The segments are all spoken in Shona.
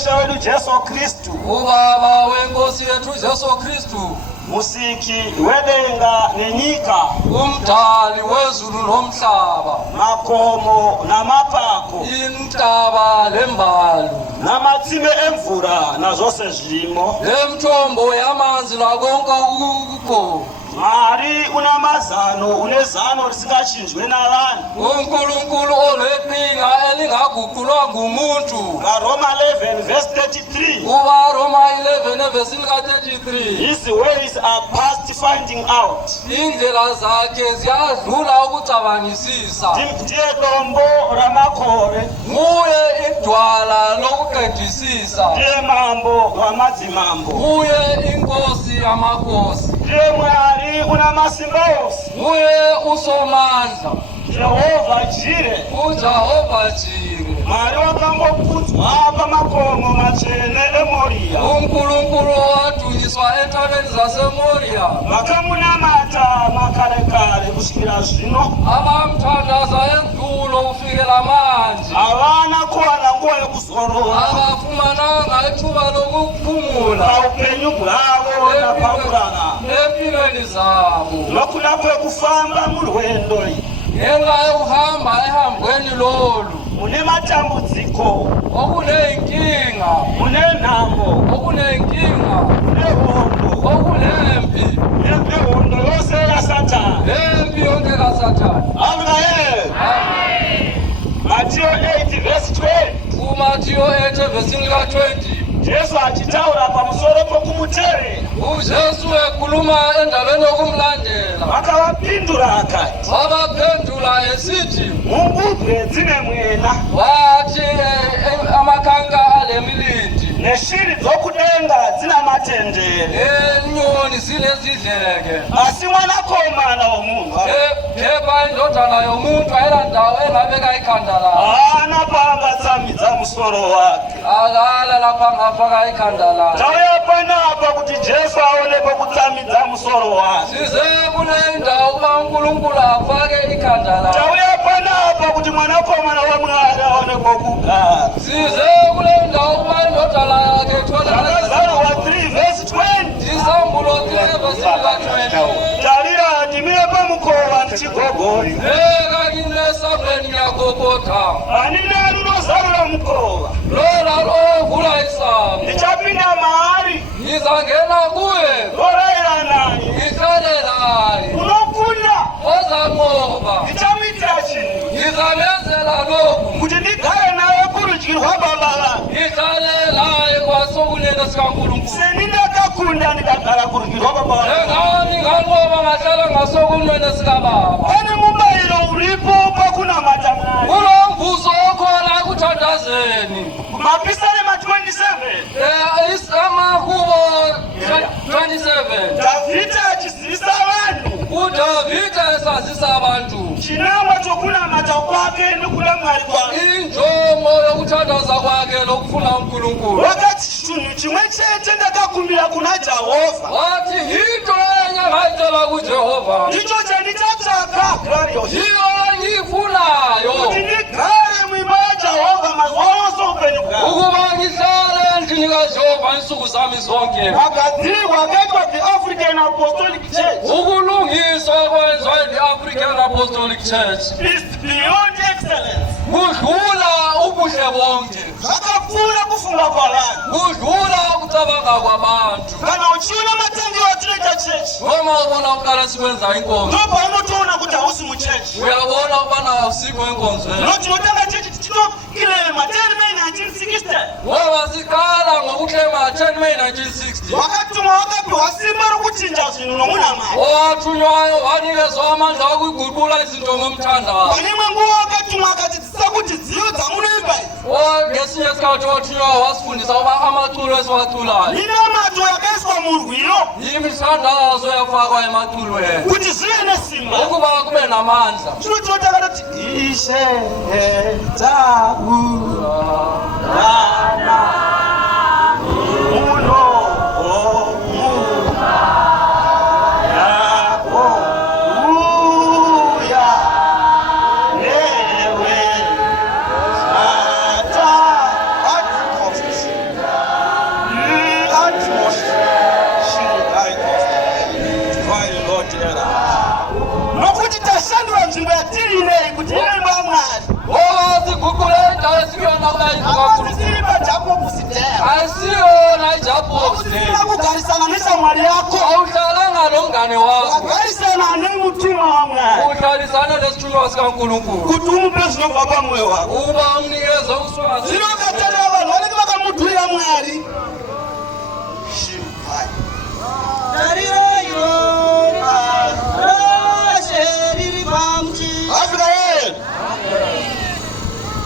taisha wedu Jesu Kristu ubaba wenkosi yethu Jesu Kristu musiki wedenga nenyika umdali wezulu nomhlaba makomo namapako intaba lembalu namatsime emvura nazose zilimo lemthombo yamanzi nakonke ukukho Mari unamazano unezano risingachinjwe navanhu uNkulunkulu oleqhinga elingaguqulwa ngumuntu Roma 11 verse 33 uba Roma 11 verse 33 His ways are past finding out indlela zakhe ziyadlula ukucabangisisa ndiye dombo ramakhore nguye idwala lokuqedisisa ndiye mambo wamadzimambo nguye inkosi yamakhosi ndiye Mwari unamasimba ose nguye usomandla Jehova Jire uJehova Jire Mwari wakambopudzwa pamakomo machene eMoria uNkulunkulu wadunyiswa entabeni zaseMoria vakamunamata makarekare kusvikira zvino abamthandaza endulo kufikela manje havana kuwana nguva yekuzorora abafumananga ithuba lokuphumula paupenyu bwavo napakurarama empilweni zabo nokuda kwekufamba murwendo ngenxa yokuhamba ehambweni lolu mune matambudziko okunenkinga mune nhamo okunenkinga mune hondo okunempi nehondo yose yaSathane empi yonke kaSathane amen Matthew 8 verse 20 kuMatthew 8 verse 20 Jesu achitaura pamusoro pokumuteerera uJesu ekhuluma endabeni yokumlandela vakavapindura akati wabaphendula esithi mungubwe dzine mwena wathi amakhanka alemilindi neshiri dzokudenga dzina matendere enyoni zinezidleke asi mwanakomana womunhu phepha indodana yomuntu ayilandawo engabeka ikhanda layo haana paangatsamidza musoro wake akala lapha angafaka ikhanda layo tauya panapa kuti Jesu aone pokutsamidza musoro wake size kule indawo ukuba uNkulunkulu afake ikhanda layo tauya panapa kuti mwanakomana waMwari aone pokugara size kule indawo ukuba indodana yakhe ithole Zakazarwa 3 verse 20 isambulo 3 verse 20 tarira ndimire pamukova ndichigogora eka kinesangweni yakokotha hanina runozarura mukova lola lovula isango ndichapinda maari ngizangena kuye lorayira naye ngihlale laye unokunda ozanqoba ndichamuitira chinhu ngizamenzela lokhu kuti ndigare naye kurudyi rwababa vake ngihlale laye kwasokunene sikaNkulunkulu senindakakunda ndikagara kurudyi rwababa vake engani nganqoba ngahlala ngasokunene sikababa pane mubayiro uripo pakunamata Mwari kulo mvuzo okhona ekuthandazeni mapisane ma-27 amahubo 27 Davhidhi achizivisa vanhu uDavide esazisa abantu chinangwa chokunamata kwake nekuda Mwari kwake injongo yokuthandaza kwakhe lokufuna uNkulunkulu wakati chinhu chimwe chete ndakakumbira kuna Jehovha wathi into enye ngayicela kuJehova ndicho chandichatsvaka glorious iyo engiyifunayo kuti ndigare muimba yaJehovha mazuva ose upenyu bwangu ukuba ngihlale endlini kaJehova insuku zami zonke akagadzirwa akaitwa the African Apostolic Church ukulungiswa kwenziwa yi-African Apostolic Church is beyond excellence kudlula ubuhle bonke zvakapfuura kufunga kwavanhu kudlula ukucabanga kwabantu kana uchiona matangiro atinoita chechi noma ubona uqala sikwenza inkonzo ndopaunotoona kuti hausi muchechi uyabona ukubana usikho enkonzweni notinotanga chechi tichitokilema 10 May 1960 ngoba siqala ngokuklema 10 May 1960 wakatumwa wakapiwa simba rokuchinja zvinhu nomunamai owathunywayo wanikezwa amandla okuyiguqula izinto ngomthandazo panemwe nguva wakatumwa akatidzisa kuti dziyo dzamunoipa ngesinye isikhathi othunywayo wasifundisa uba amaculo esiwaculayo minamato yakaiswa murwiyo imithandazo yafakwa emaculweni kuti zive nesimba ukuba kube namandla chino chinotanga kuti ishe dzaurana muno ukalisananisha mwali yako awuhlalanga lo mngane wakho wakalisana nemutima wa mwali uhlalisana nesithunywa sikaNkulunkulu kuti umupe zinobva pamwoyo wako uba umnikeze uswazi zinokatala vanhu vanenge vakamudhurira mwari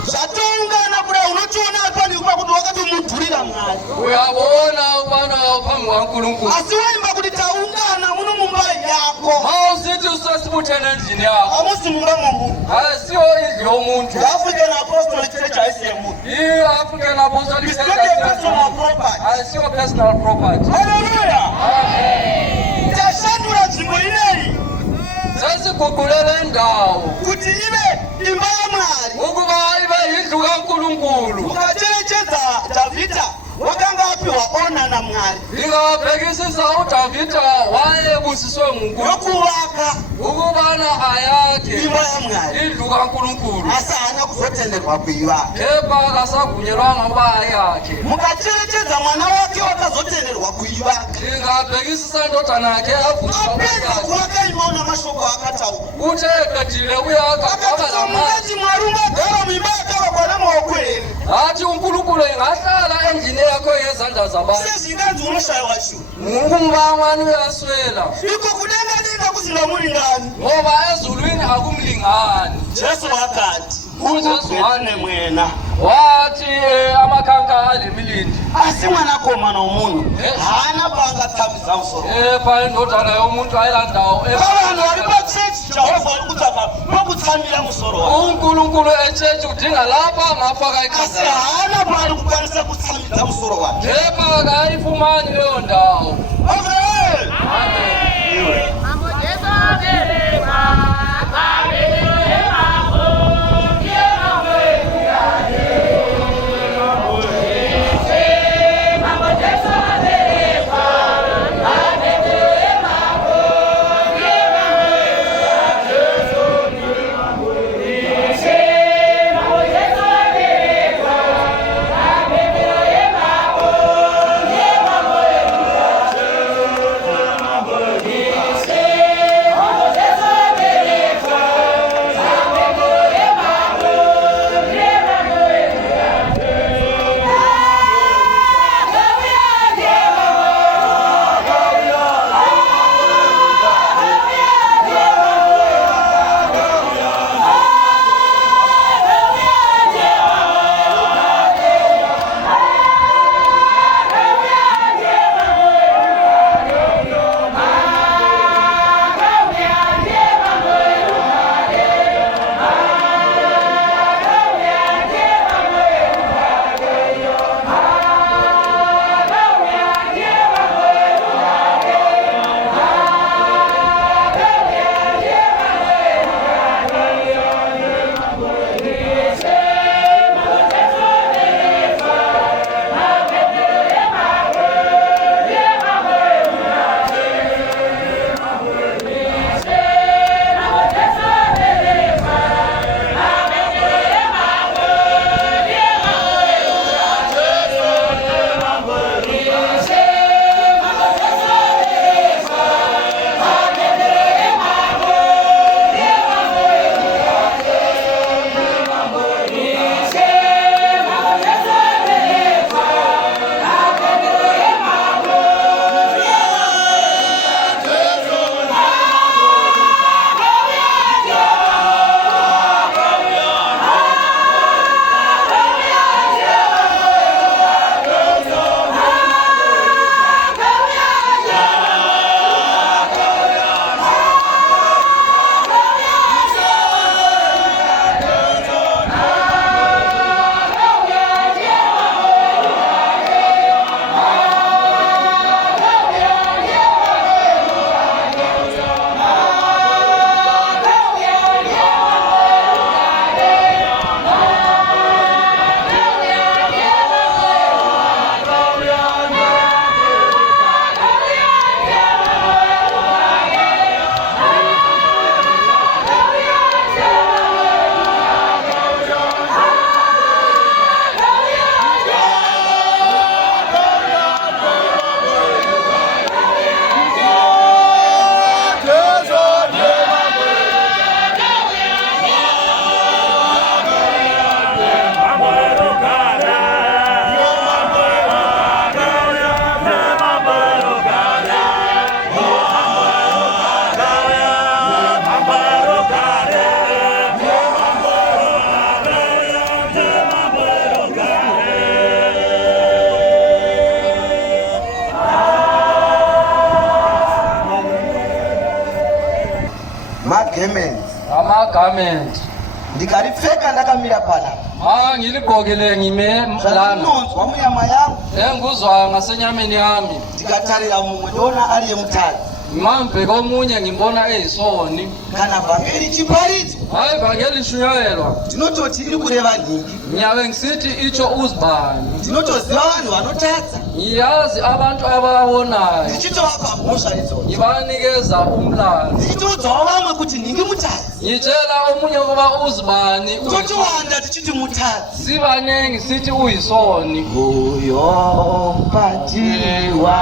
zvatongana kudai unotiona panikupa kuti wakatomudhurira mwari uyabona ukubana phambi kwaNkulunkulu asi waimba kuti taungana muno mumba yako mawusithi usesibuthene endlini yakho amusi mumba momunhu asiyo indlu yomuntu african apostolic church ayisiyemunhu i-African Apostolic Church asiyo personal property. haleluya tashandura nzvimbo ineyi sesiguqulele indawo kuti ive imba yamwari ukuba ibe yindlu kaNkulunkulu. ukacherechedza dhavhidha wakanga apiwa ona namwari ndingabhekisisa uDavida wayebusiswe nguNkulunkulu yokuvaka ukubana ayakhe imba yamwari indlu kaNkulunkulu asi haana kuzotenderwa kuivaka kepha akasavunyelwanga uba ayakhe. mukacherechedza mwana wake wakazotenderwa kuivaka ndingabhekisisa indodana yakhe apedza avunyelwa kuvaka imba namashoko akataura uthe eqedile uyakha akati mungati mwari ungagara muimba yakavakwa namaoko here athi uNkulunkulu engahlala endlini yakho yezandla zabantu sezvinganzi unoshayiwa shuwa ngukuba mwani uyaswela iko kudenga denga kusingamulingani ngoba ezulwini akumlingani. jesu wakati uJesu wane mwena wathi amakhanka alemilindi asi mwanakomana womunhu haana paangatambidza musoro epha indodana yomuntu ayilandawo pavanhu vari pachechi jehovha vari kutsvaka pokutsamira musoro wake uNkulunkulu echechi udinga lapha angafaka asi ikhanda haana paari kukwanisa kutsamidza musoro wake epha akayifumani leyo ndawo. amen Amen. Amagarment. Ndikaripfeka ndakamira panapa. Ngilibhokile ngime lana. Zvanonzwa munyama yangu. Enguzwa ngasenyameni yami. Ndikatarira mumwe ndoona ari yemutadzi. Ngimambheka omunye ngimbona eyisoni. Kana vhangeri chiparidzo. Hayi vhangeli lishunyayelwa. Ndinototi iri kureva nhingi. Nyawe ngisithi itsho uzibani. Ndinotoziva vanhu vanotadza. Ngiyazi abantu abawonayo. Ndichitovapa mhosva idzodzo. Ngibanikeza umlando. Ndichitoudzawo vamwe kuti nhingi mutadzi. Ngitshela omunye ukuba uzibani. Totiwanda tichiti mutadzi. Sibanengi sithi uyisoni. Uyo patiwa.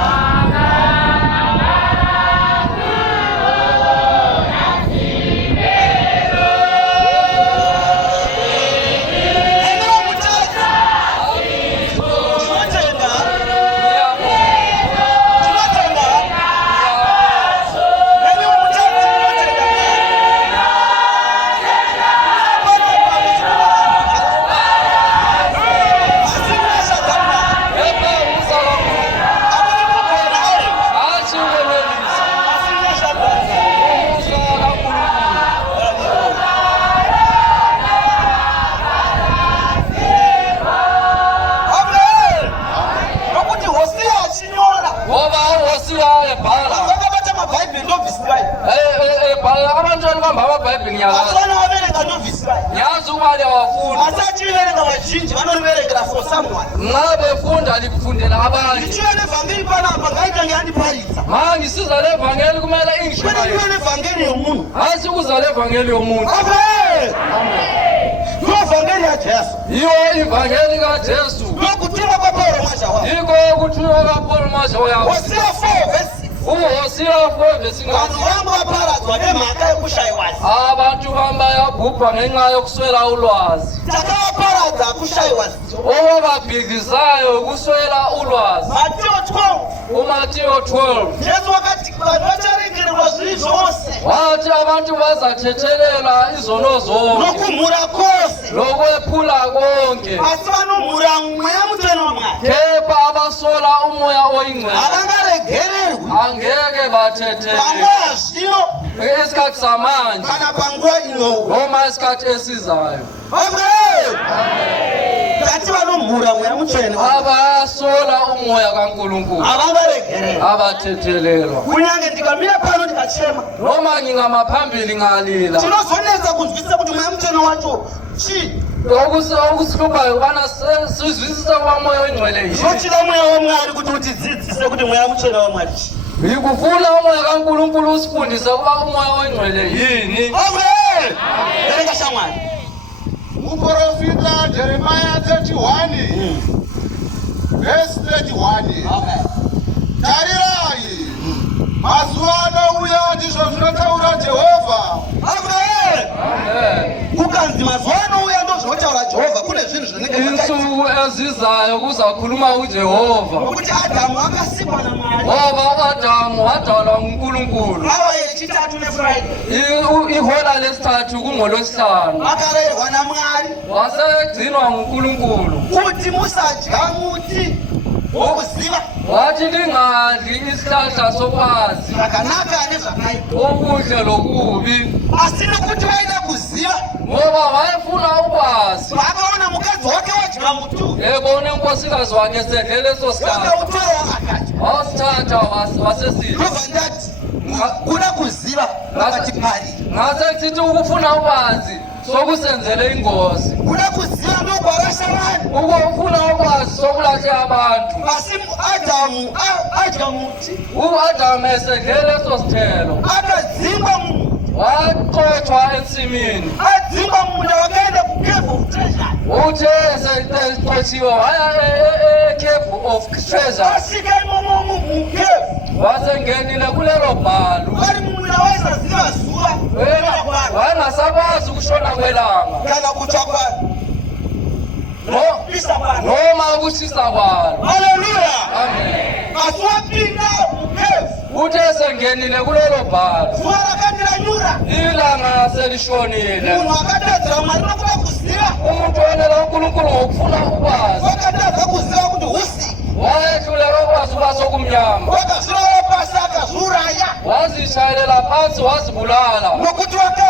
Ngabefunda likufundela abanye. Ndichiyele vhangeri panapa ngaita ngeandiparidza. Ngisiza le vhangeli kumele ingishumayele. Kwene vhangeri yomunhu. Hasi kuza le vhangeli yomuntu. Amen. Yo vhangeri yaJesu. Yiwo ivhangeli kaJesu. Lokuthiwa kwaPaulo mwajawa. Yiko ukuthiwa kaPaulo mwajawa. Hosea 4 verse. Hosea 4 verse 6. Vanhu vangu vaparadzwa nemhaka yekushayiwazi. Abantu bamba yabhubha ngenxa yokuswela ulwazi. Takawaparadza kushayiwazi. Owababhikisayo ukuswela ulwazi. Mateyu 12. uMateyu 12. Jesu wakati vanhu vacharegererwa zvivi zvose. Wathi abantu bazathethelela izono zonke. Nokumhura kwose. Lokwephula konke. Asi vanomhura mweya mutsvene waMwari. Kepha abasola umoya oyingcwele Havangaregererwi. angeke bathethelele. Panguva zvino. Isikhathi samanje Kana panguva inouya. noma isikhathi esizayo. Amen. Ngati vanomhura mweya mutsvene Abasola umoya kaNkulunkulu havangaregererwi. abathethelelwa. Kunyange ndikamira pano ndikachema. Noma ngingama phambili ngalila. Tinozonetsa kunzwisisa kuti mweya mutsvene wacho chii. Okusihluphayo ubana sizwisisa kuba moya oyingcwele yini. Zvochida mweya waMwari kuti utidzidzise kuti mweya mutsvene waMwari chii. Ngikufuna umoya kaNkulunkulu usifundise kuba umoya oyingcwele yini. Amen. Verenga shamwari. Muprofita Jeremiah 31 verse 31. Amen. Tarirai, mazuva anouya ndizvo zvinotaura Jehovha. Amen. Kukanzi mazuva anouya ndozvinotaura Jehovha, kune zvinhu zvinenge zvakaita. Insuku ezizayo kuzakhuluma uJehova. Nokuti Adamu akasikwa naMwari. Ngoba uAdamu wadalwa nguNkulunkulu. Awa yechitatu neFriday. Ihola lesithathu kungolwesihlanu. Akarayirwa naMwari Wasegcinwa nguNkulunkulu kuti musadya muti wokuziva wathi lingadli isihlahla sokwazi zvakanaka nezvakaipa. okuhle lokubi. Asi nokuti vaida kuziva, Ngoba wayefuna ukwazi. vakaona mukadzi wake wadya muti, Ebone unkosikazi wakhe sedle leso sihlahla. vakautora vakadya. Wasithatha wasesidla. Ndobva ndati kuda kuziva vakatiparira. Ngase sithi ukufuna ukwazi sokusenzele ingozi. Kuda kuziva ndokwarasha vanhu. Ukufuna ukwazi sokulahle abantu. Asi Adamu adya muti, uAdamu esedle leso sithelo akadzingwa mumunda. waqothwa ensimini. Adzingwa mumunda wakaenda kucave of treasure. Uthe eseqothiwe waya e-cave of treasure. Asika imomo mukave. Wasengenile kulelo bhalu. Vari mumunda waisaziva zuva kupera kwaro Wangasakwazi ukushona kwelanga kana kutsva kwaro. Kupisa kwaro. noma ukushisa kwalo. Haleluya. Amen. Asi wapinda mukave, Uthe esengenile kulelo bhalu zuva rakandiranyura. ilanga selishonile. Munhu akatadzira Mwari nokuda kuziva, Umuntu onela uNkulunkulu ngokufuna ukwazi wakatadza kuziva kuti usiku. wayehluleka ukwazi ukuba sokumnyama. Wakazvirova pasi akazviuraya Wazishayelela phansi wazibulala. nokuti waka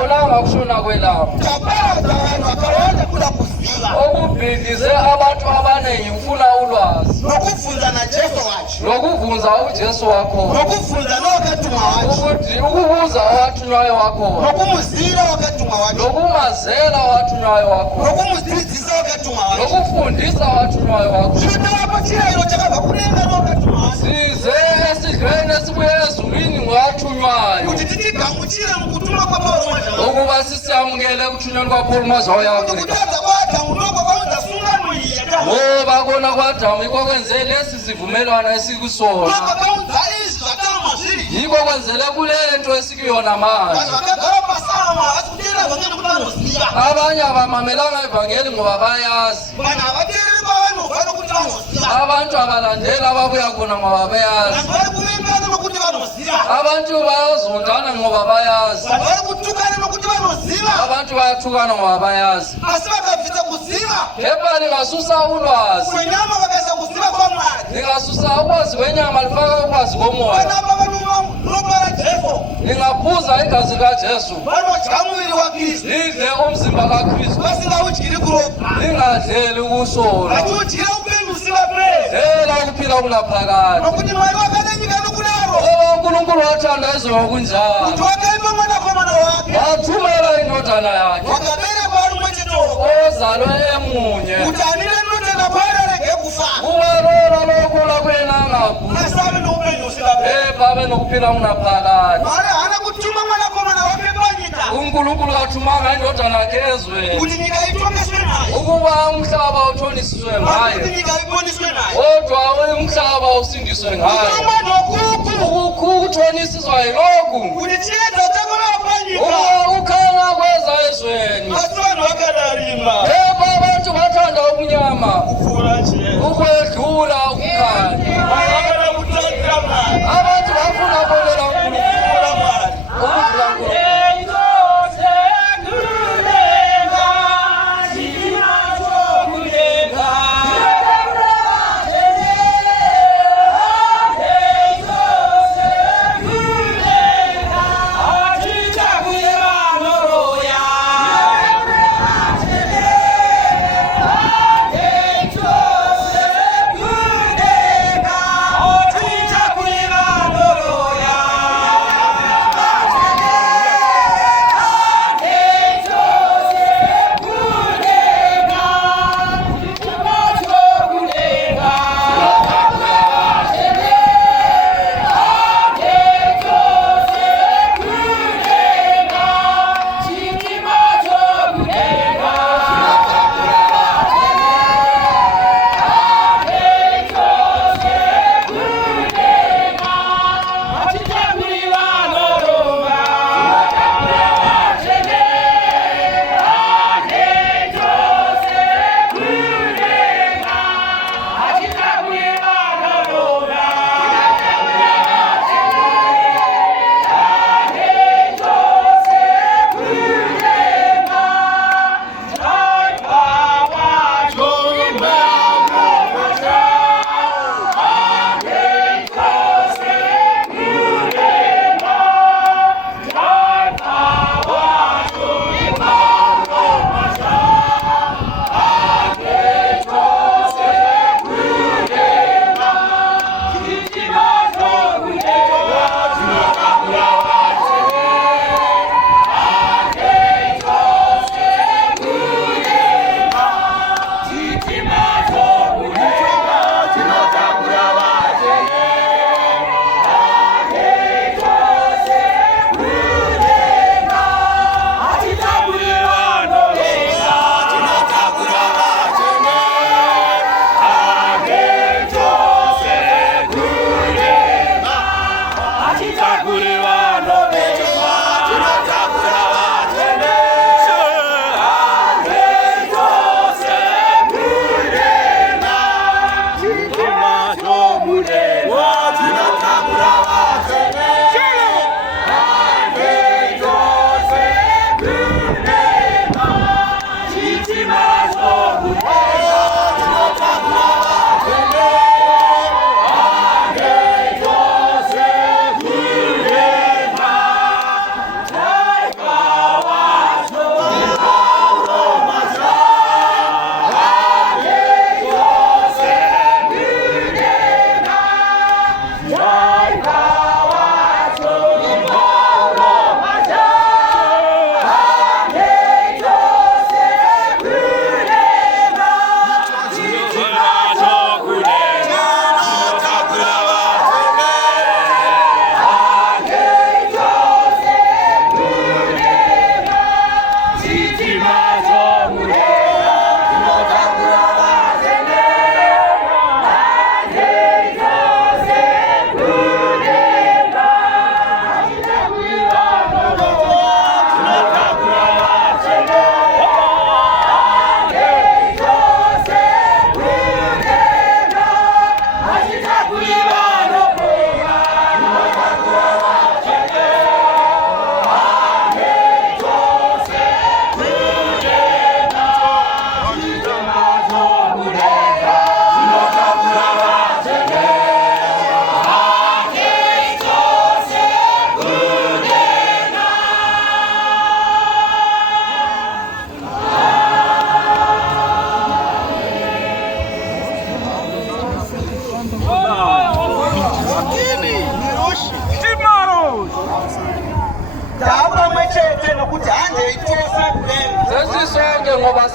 babonanga kushona kwelanga chabaza vanhu vakawanda kuda kuziva okubhidlize abantu abaningi kufuna ulwazi nokubvunza najesu wacho lokuvunza ujesu wakhona nokubvunza nowakatumwa wacho ukuthi ukubuza owathunywayo wakhona nokumuzivira wakatumwa wacho lokumazela owathunywayo wakhona nokumudzidzisa wakatumwa wacho lokufundisa owathunywayo wakhona zvinotava chirayiro chakabva kudenga nowakatumwa wacho size esidlweni esibuye ezulwini ngowathunywayo kuti titigamuchire mukutuma kwapauro mazhava ukuba sisiyamukele ekuthunyweni kwaPaul mazwayo yaAfrika kutadza kwaadhamu ndoko kwaunza sungano iyi yatamu ngoba kona kwaAdamu yikho kwenze lesi sivumelwano esikusona ndoko kwaunza izvi zvatama zviri yikho kwenzele kule nto esikuyona vanhu manje vakagara pasama havasi kuteerera vhangeri kuti vanoziva abanye abamamelanga ivangeli ngoba bayazi vanhu havateereri kwavanobva nokuti vanoziva abantu abalandeli ababuya khona ngoba bayazi vanhu vari kuvengana nokuti vanoziva abantu bayazondana ngoba bayazi vanhu vari kutukana nokuti vanoziva abantu bayathukana ngoba bayazi asi vakabvisa kuziva kepha lingasusa ulwazi kwenyama vakaisa kuziva kwamwari lingasusa ukwazi kwenyama lifaka ukwazi komoya vanapa vanova ropa rajesu lingaphuza igazi kaJesu vanodya muviri wakristu lidle umzimba kaKristu vasingaudyiri kuropa lingadleli kusona vachiudyira upenyu usingaperi dlela ukuphila kungaphakade nokuti mwari wakada nyika nokudaro ngoba uNkulunkulu wathanda izolo kunjalo kuti wakaipa mwanakomana wake wathumela indodana yakhe wakaberekwa ari mwe chitoko ozalwe emunye kuti anine ndodana paararege kufa kuwerola lokula kwena ngabhu asave noupenyu usingaperi ebabe nokuphila kungaphakade mwari haana kutuma mwanakomana wake panyika uNkulunkulu kathumanga indodana yakhe ezweni kuti nyika itongeswe naye ukuba umhlaba uthonisiswe kuti ngaye nyika iponiswe naye kodwa umhlaba usindiswe ngaye kutongwa nokuku ukuthonisiswa yilokhu kuti chiedza chakomera panyika ukuba ukhanya kweza ezweni asi vanhu vakadarima epha abantu bathanda okunyama kupfuura chiyero ukwedlula ukukhanya vakada kutsvakira mwari abantu bafuna kuonera uNkulunkulu kupfuura mwari ukudlula uNkulunkulu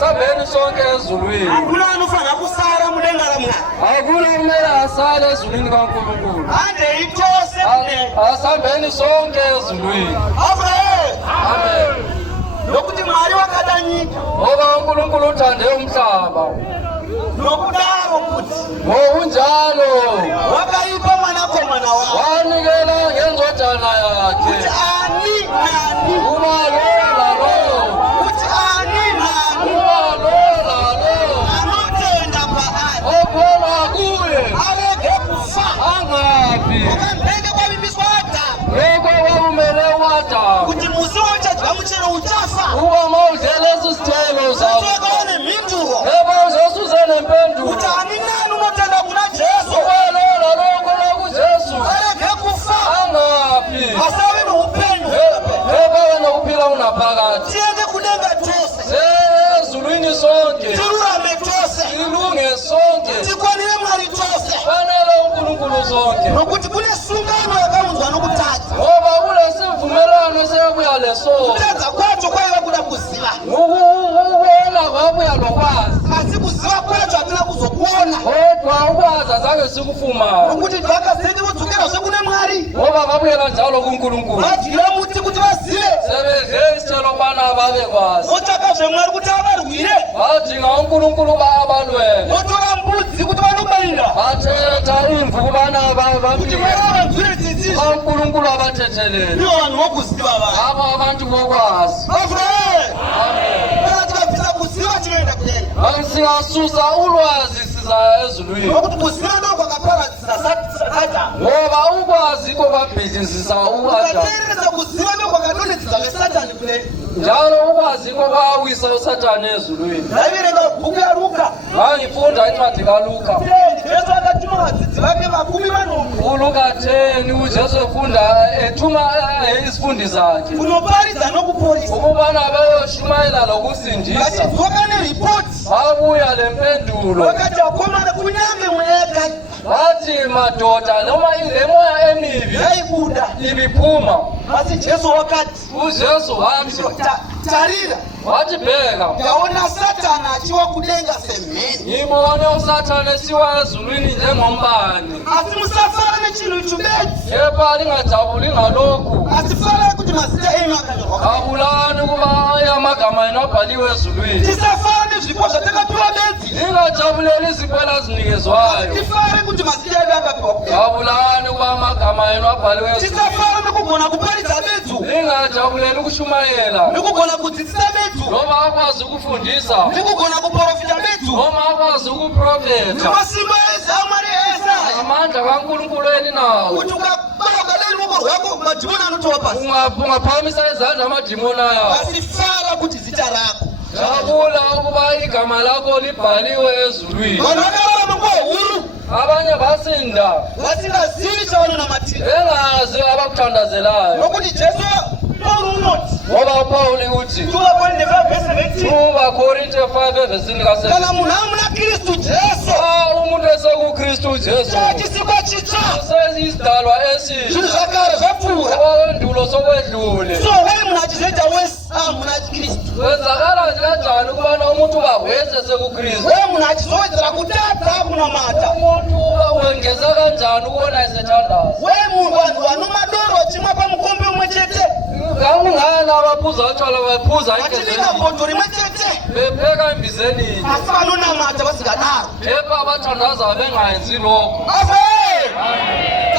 asabeni sonke ezulwini. Akuna anofana kusara mudenga la Mwari. Akuna kumele asale ezulwini kaNkulunkulu. Ande itose Asabeni sonke ezulwini. Amen. Lokuti Mwari wakadanyika. Ngoba uNkulunkulu uthande umhlaba. Nokudaro kuti. Ngokunjalo Wakaipa mwanakomana wake. wanikela ngendodana yakhe. Kuti ani nani. Kuti ani nani. Anotenda paani. Okholwa kuye Arege kufa. angafi. Ukambenge kwa bimbiswa Adamu. Yekho kwawumele uAdamu Kuti musi wonjadwa muchero uchafa. uba mawudlela esi sithelo zakho Sokone minduwo. eba uzosuze nempendulo. Kuti ani nani unotenda kuna Jesu. Ukholwa lokholwa kuJesu Arege kufa. angafi. Asawe noupenyu. Eba wena uphila unaphakade. Tiende kudenga tose. Ezulwini sonke Tirurame tose. ilunge sonke Tikwanire Mwari tose. fanele uNkulunkulu sonke. Nokuti kune sungano yakaunzwa nokutadza. Ngoba kulesivumelwano sebuya lesono. Kutadza kwacho kwaiva kuda kuziva. Ukuwela kwabuya lokwazi. Asi kuziva kwacho hatina kuzokuona. Kodwa ukwazi azange sikufumane. Nokuti vakaseti vodzokera zvekune Mwari. Ngoba babuyela njalo kuNkulunkulu. Vadyira muti kuti vazive. Sebedle isithelo bana babekwazi. Votsvaka zveMwari kuti avarwire. Badinga uNkulunkulu abalwele. Votora mbudzi kuti vanobayira. Bathetha imvu kubana Kuti babambile. Mwari avanzwire dzidziso. uNkulunkulu abathethelele. Ndivo vanhu vokuziva vanhu. Abo abantu bokwazi. Kana tikabvisa kuziva tinoenda kudenga. Singasusa ulwazi siza ezulwini. Nokuti kuziva ndiko kwakaparadzira Adamu. Ngoba ukwazi kwabhidlizisa uAdamu. Ukateeresa kuziva ndiko kwakadonhedzera veSatani kule. Njalo ukwazi kwawisa uSathane ezulwini. Ndaiverenga bhuku yaLuka. Ngangifunda incwadi kaLuka. Jesu akatuma vadzidzi vake makumi manomwe uLuka 10 uJesu efunda ethuma isifundi zakhe kunoparidza nokuporesa. ukubana bayoshumayela lokusindisa. Vachidzoka neripoti Babuya lempendulo vakati vakomana kunyange mwega bathi madoda noma ilemoya emibi yaibuda. ibiphuma. Asi Jesu wakati uJesu wathi tarira wathi bheka ndaona Satani achiwa kudenga semheni. ngibone uSathane siwa ezulwini njengombane. Asi musafara nechinhu ichi bedzi. Kepha lingajabuli ngalokhu. Asifara kuti mazita enyu akanyorwa. Kabulani ukuba amagama enu abhaliwe ezulwini. Tisafara nezvipo zvatakapiwa bedzi. Lingajabuleli izikwela zinikezwayo. Tifare kuti mazita edu akapiwa bedzi. Kabulani ukuba amagama enu abhaliwe ezulwini. Tisafara nekugona kuparidza bedzu. Lingajabuleli ukushumayela Nekugona kudzidzisa bedzu. noma akwazi ukufundisa Nekugona kuprofita bedzu. noma akwazi ukuprofeta. Nemasimba ese aMwari ese. Amandla kaNkulunkulu elinawo. Kuti ukabaka ruoko rwako madhimoni anotowa pasi. Ungaphakamisa izandla amadimoni ayawo. Asifara kuti zita rako. Jabula ukuba igama lakho libhaliwe ezulwini. Vanhu vakararama nguva huru Abanye basinda vasingazivi chavanonamatira. bengazi abakuthandazelayo. Nokuti Jesu Paul unoti Ngoba uPauli uthi tuvakonde vavhese 18 kuVakorinte 5:7 kana munhu amuna Kristu Jesu umuntu esekuKristu Jesu chisikwa chitsva seyisidalwa zvinhu esitsha zvakare zvapfuura. owendulo sokwedlule. So wai munhu achizoita wese amuna Kristu. Kwenzakala kanjani ukubana umuntu bawese sekuKristu? Wai munhu achizowedzera kutadza kunamata. Umuntu wengeza kanjani ukubona esethandaza? Wai munhu vanhu vanomadoro vachimwa pamukombe umwe chete Ngakungani abaphuza utshwala baphuza vachivinga igezeni bhodho rimwe chete bepheka embizeni asi vanonamata vasingadaro. phepha abathandaza bengayenzi lokho.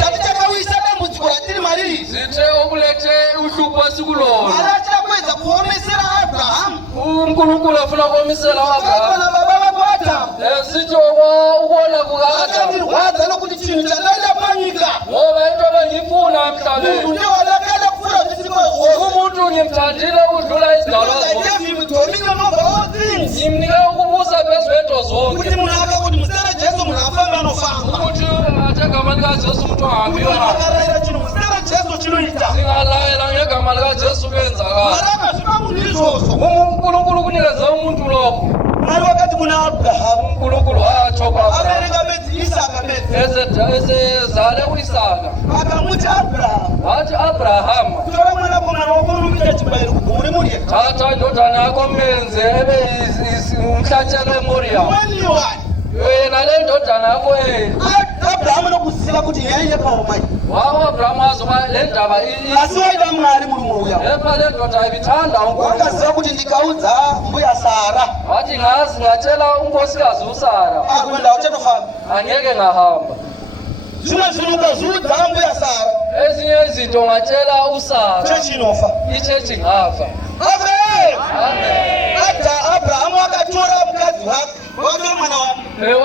Tati chakawisa dambudziko ratiri mariri Zithe okulethe uhlupho esikulona Mwari achakwedza kuomesera Abrahamu uNkulunkulu afuna ukumisela uAbrahamu. kana baba vako Adamu. Sithi ukuona kukaAdamu Akatirwadza nokuti chinhu chandaida panyika ngoba into bengiyifuna munhu emhlabeni ndiye wadakada kufura zvisikwa zvose. umuntu ngimthandile udlula izidalwa I zonke. gave him dominion over all things. Ngimnike ukubusa phezu kwento zonke. Kuti munhu akakuti muzita raJesu munhu afambe anofamba. Ukuthi ungathe igama likaJesu umuntu angahambiyo Munhu naye. akarayira chinhu muzita raJesu chinoita. Singalayela ngegama likaJesu kwenzakala. Mwari akazvipa munhu izvozvo. uNkulunkulu kunikeze umuntu lokho. Mwari wakati kuna Abrahamu uNkulunkulu watsho abereka bedzi Isaka bedzi esezale uIsaka akamuti Abrahamu wathi Abrahama, kutora mwana komana wakonumita chibayiro kugumure Moriya. thatha indodana yakho menze ebe umhlatshelo eMoriya. Wani wani. Yena le ndodana yakho Abraham nokuziva kuti yaiye paumai. Abrahama azoba le ndaba Asi waida Mwari mulungu uya. epha le ndoda ibithanda uNkulunkulu. Wakaziva kuti ndikaudza mbuya Sara Wathi ngazi ngatshela unkosikazi uSara akwenda uchatofamba. angeke ngahamba. Zvimwe zvinhu ukazviudza mbuya Sara Ezinye izinto ngatshela uSara chechi inofa. ichechi ngafa. Amen. Abrahamu akatora mukadzi wake wake mwana wake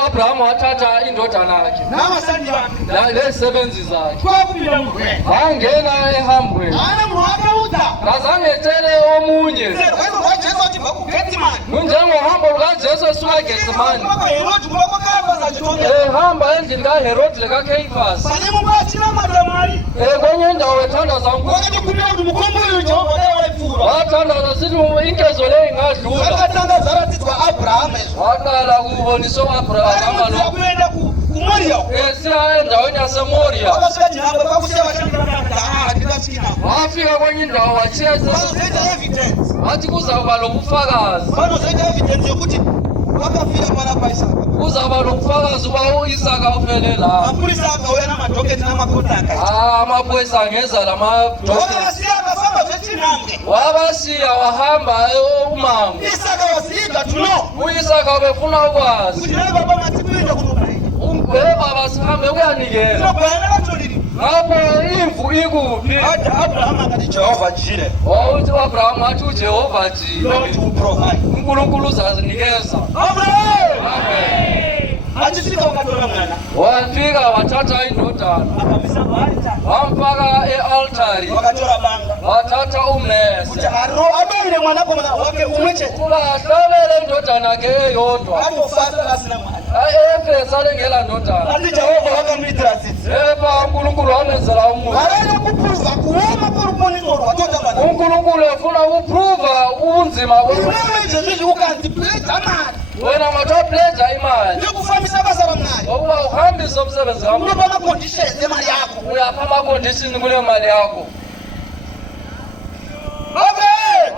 Abrahama wathatha indodana yakhe navashandi vake nezisebenzi zakhe kwakupinda mugwena. wangena ehambweni. Haana munhu akaudza Kazange etshele omunye. rwendo rwaJesu achibva kuGetsemani. Lunjengohambo lukaJesu esuka eGetsemani Herodi kuva kwakafasa achitongera. ehamba endlini kaHerodi lekaKheyifasi. Pane mumwe achinamata Mwari Kwenye indawo ethandaza uNkulunkulu. wakatikumbira kuti mukomboyi uyu Jehovha dai waipfuura. Wathandaza sithi inkezo leyo ingadlula. Zvakatanga zvaratidzwa Abrahamu izvo. Waqala kuboniswa uAbrahama Anoziva lo. kuenda kuMoriya. Esiya endaweni yaseMoriya. Vakasvika chihambwe pakusiya vashandi vakati handingasvika. Wafika kwenye indawo wachiya Vanozoita evidence. wathi kuzawuba lobufakazi. Vanozoita evidence yokuti vakafira pana paIsaka. Kuzawuba lobufakazi uba uIsaka ufele la. Mapurisa akauya namadhoketi namakoti akaita. Amaphoyisa angeza lamadoketi. Vakavasiya akafamba zvechinhambwe. Wabashiya wahamba umango. Isaka was eager to know uIsaka ubefuna ukwazi. kuti naye baba matikuenda kunobaita. Baba sihambe kuyanikela. Tinogwana navatoliri. Ngapho imvu ikuphi? Abrahamu akati Jehovha jire. Wawuthi uAbrahama athi uJehova jile. Lord will provide. uNkulunkulu uzazinikeza. Abraham! Amen. Achisvika ukatora mwana. Wafika wathatha indodana Akamisa paaltar. wamfaka ealtari Wakatora banga. wathatha Kuti ummese abayire mwanakomana wake umwe chete. ukuba ahlabele indodana yakhe eyodwa Atofasa asina mwana. efe salengela ndodana. Asi Jehovha wakamuitira tsitsi. Epha uNkulunkulu wamenzela umuntu. Varenda kupruva kuoma kuruponiso rwatoda vanhu. uNkulunkulu efuna ukuprova ubunzima Iwewe bakho. izvezvizvi ukanzi pledza mari. Wena matopledza imali Ndikufambisa basa raMwari. ngokuba uhambise umsebenzi wami Unopa maconditions emari yako. uyapha amakondishini kule mali yakho. Amen.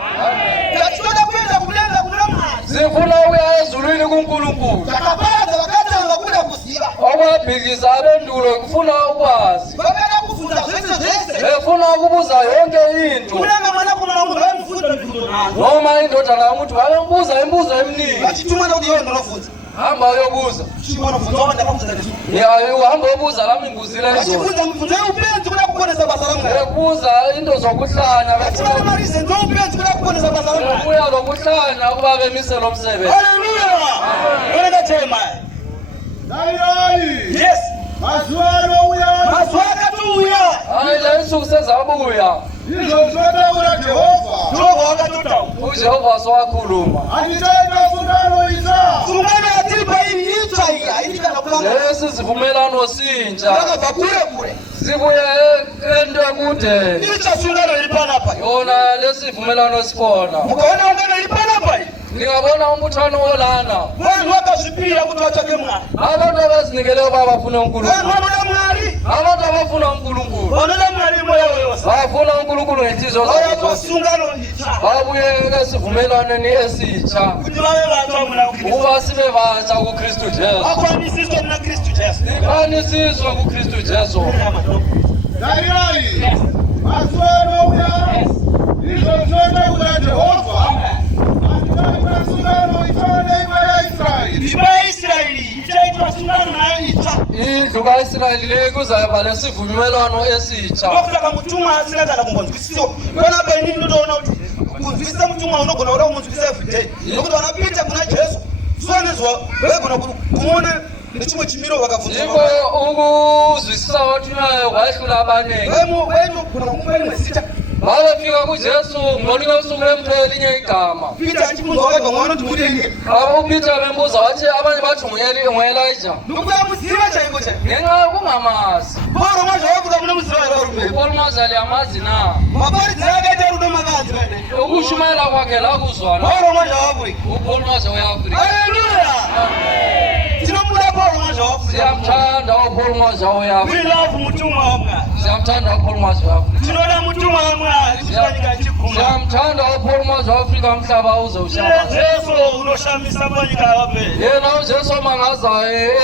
Ngatichoda kuenda kulenga kuna Mwari. Sifuna ukuya ezulwini kuNkulunkulu. Zvakaparadza vakatanga kuda kuziva. Okwabhikisa abendulo kufuna ukwazi. Vakada kubvunza zvese zvese. Befuna ukubuza yonke into. Kulenga mwanakomana wangu vaimubvunza mibvunzo nazo. Noma indodana yomuntu babembuza imibuzo eminingi. Vachitumana kuti iwe ndinobvunza. Hamba uyobuzza. Chimbonobvunza wava ndakabvunza ndizvo. Ya uhamba ubuza lami ngibuzile izona. Vachibvunza mibvunzo yeupenzi kuda kukonesa basa raMwari. Ebuza into zokuhlanya Vachivana mareasons eupenzi kuda kukonesa basa raMwari. kuya lokuhlanya ukuba bemise lo msebenzi. Hallelujah. Werenga tema. Dai. Yes. Mazuva anouya. Mazuva akatuuya. Hayi le nsuku sezabuya. Izvozvotaura Jehovha. Jehovha wakatotaura. uJehova sowakhuluma. Hatichaita sungano itsva. Sungano yatiri pairi itsva iyi haidi kana kulanga. Lesi sivumelano sintsha Yakabva kure kure. sibuye ento ekude. Itsva sungano iri panapa. Yona lesivumelano sikhona. Mukaona ungano iri panapa iyi. Ngingabona umbuthano olana. Vanhu vakazvipira kuti vatsvake Mwari. Abantu abazinikele ukuba bafune Vanhu uNkulunkulu. vanoda Mwari. Abantu abafuna uNkulunkulu. Vanoda Mwari moyo wose. Bafuna uNkulunkulu ngenhliziyo Vauya zabo zonke. pasungano itsva. Babuye esivumelwaneni esitsha Kuti vave vatsva muna Kristu. ukuba sibe batsha kuKristu Jesu. Vakwanisiswe muna Kristu Jesu. Ibanisiswe kuKristu Jesu. Dai. Mazuva anouya. Izvozvotaura Jehovha. Hatichaita sungano itsva neimba yaIsraeri. Imba yaIsraeri ichaitwa sungano nayo itsva. Indlu kaIsrayeli leyi kuzayaba lesivumelwano esitsha. Ndokusaka mutumwa asingagona kumbonzwisisa. Panapa inini ndotoona kuti kunzwisisa mutumwa unogona kuda kumunzwisisa everyday. Nokuti vanapita kuna Jesu zuva nezuva vaigona kumuona nechimwe chimiro vakabvunza. Ndiko ukuzwisisa kwathunayo kwahlula abaningi. Vaigona kumupa rimwe zita. Babefika kuJesu ngolinye usuku lemphela elinye igama. Peter achibvunza wakaibva mwaona kuti murenge. UPeter bembuza wathi abanye bathi ngu-Elijah. Nokuda muziva chaiko chaiko. Ngenxa yokungamazi. Pauro mazva vakuda muna muziva here varume. uPaul mazali amazi na. Maparidziro akaita rudo makadzi vene. Ukushumayela kwakhe lakuzwana. Pauro mazva vakuda. uPaul mazha uyaAfrika. Hallelujah. Tinomuda Pauro mazva vakuda. Siyamthanda uPaul Mwazi wawe. We love mutumwa wa Mwari. Siyamthanda uPaul Mwazi wawe. Tinoda mutumwa wa Mwari kuchanyika chikuma. Siyamthanda uPaul Mwazi wa Afrika mhlaba uzowushaya. Jesu unoshambisa panyika yape. Yena uJesu mangaza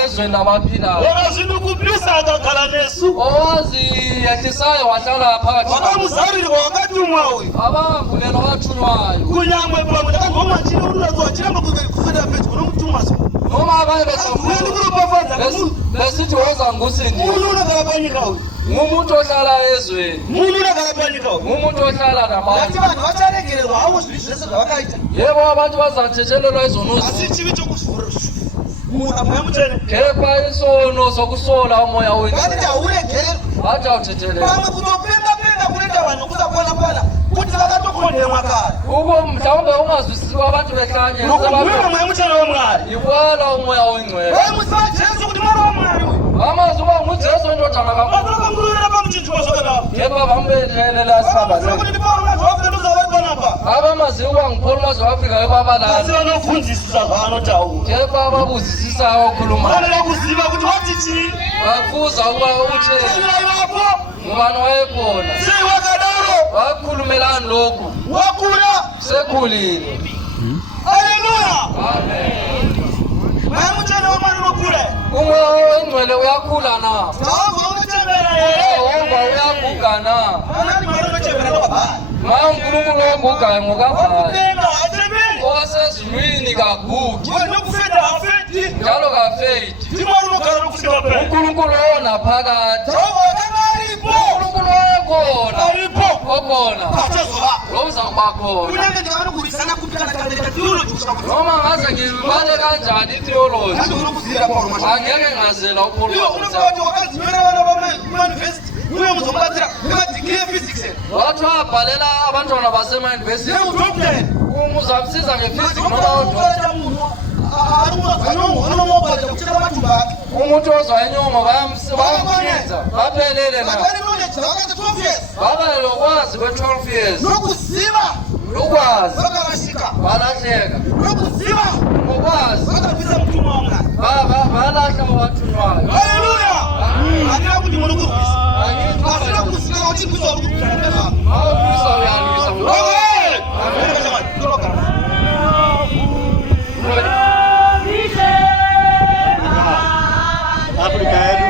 ezweni labaphilayo. Wakazvindu kupisa akagara nesu. Owazi yehlisayo wahlala phakathi. Wakamuzarira wakatumwa uyu. Abavulelwa wathunywayo. Kunyangwe pamwe takangoma chino unoradziwa chiramba kuswedera pedyo nomutumwa so. Noma abaye Uyendi kunopafadza besithi woza ngusindi. munhu unogara panyika uyu. Ngumuntu ohlala ezweni. Munhu unogara panyika uyu. Ngumuntu ohlala nabantu. Ati vanhu vacharegererwa havo zvinhu zvese zvavakaita. Yebo abantu bazathethelelwa izono Asi chivi chokuvhura Munhu mweya mutsvene. kepha isono sokusola umoya vanoti wengcwele hauregererwa. bathi awuthethelelwa. Pamwe kutopenda kunoita vanhu kusakwana kuti vakatokondemwa kare. Uko mhlawumbe ungazwisisiwa abantu behlanye Nokumvura mweya mutsvene waMwari. ikwela umoya wengcwele. Vamuziva Jesu kuti mwana wamwari uyu. Amazi uba ngujesu indodana kaNkulunkulu. Vakakamurira pamuchinjikwa zvakadaro. kepha bambethelela isihamba Vakamuziva sakhe. kuti Paul Mwazi waFrika ndozavari panapa. Abamaziwa uba nguPaul Mwazi waAfrika Asi webabalala vanobvunzisisa zvaanotaura. kepha ababuzisisayo okhulumayo Vanode kuziva kuti wati chii. bakuza ukuba utheni Ivapo ngubani wayekhona sei wakadaro wakhulumelani lokhu wakura. sekhulile. Haleluya. Amen. Mweya mutsvene waMwari unokura. Umoya wengcwele uyakhula na. Jehovha unochembera here. Jehova uyaguga na. Anani Mwari unochembera nokabhari. Maya uNkulunkulu ogugayo ngokabhali. Wakudenga hachemberi. Owasezulwini kagugi Nokufeta hafeti. njalo kafethi. Ndimwari unogara nokusvika pera. uNkulunkulu ona phakathi. Jehovha akanga aripo. uNkulunkulu okhona Aripo. okhona Achazova. lo uza kuba khona. Kunyange ndavanokurisana kuti kana tikaita theology kusvika kuti Noma ngaze ngibale kanjani itheology handi unokuzivira Paul Mwazi. angeke ngazela uPaul Iwo Mwazi. unobva kuti wakadzimira vana vamayunivhesiti uye muzomubatsira nemadigiri ephysics ere. Wathi wabhalela abantwana basemayunivesithi Neudokotera. uzamsiza ngephysics noma udokotela. anomobata kucheka matumba ake. Umuntu ozwa inyuma bayamsiza baphelele na. Vakane knowledge vakaita 12 years. Baba lokwazi kwe-12 years Nokuziva ukwazi vakavashika. balahleka Nokuziva ukwazi vakabvisa mutumwa waMwari. balahla wathunwayo. Haleluya. Handina kuti muri kurwisa. Asina Angeke kuziva kuti kuisa uri kukutanira. awubisa uyalwisa Afrika yedu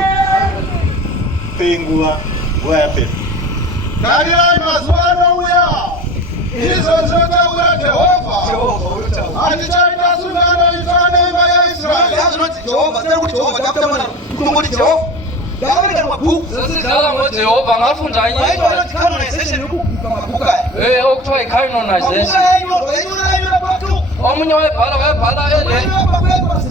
penguwa wape Karirai mazuva anouya izvo zvinotaura Jehovha. Hatichaita sungano itsva neimba yaIsraeri. Zvinoti Jehovha, sina kuti Jehovha tafuta mwana. Kutongoti Jehovha. Ndakaverenga mabhuku. sesidlala ngoJehova ngafunda Vaiti inyika vanoti canonization yokubhuka mabhuku aya. okuthiwa yi-canonization. Mabhuku aya inyorwa patu. Omunye wayebhala ele Inyorwa papepa.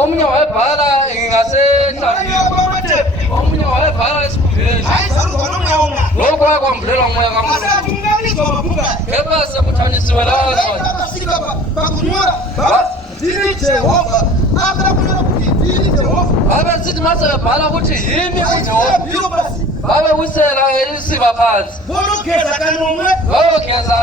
omunye wayebhala ngasehlazini Inyorwa pamatepe. omunye wayebhala esikhundleni. Haizarudzwa nomweya waMwari. Lokhu kwakwambulelwa umoya Asi kaNkulunkulu hatunganidzwa mabhuku aya. kepha sekuthanisiwe lawo Vaiti zona. vakasvika pakunyora. Ndini Jehovha. Apera kunyora kuti ndini Jehovha. Babe sithi mase bebhala ukuthi yimi uJehova Bhiro pasi. babe wisela isiba phansi Vonogeza kanomwe. bayogeza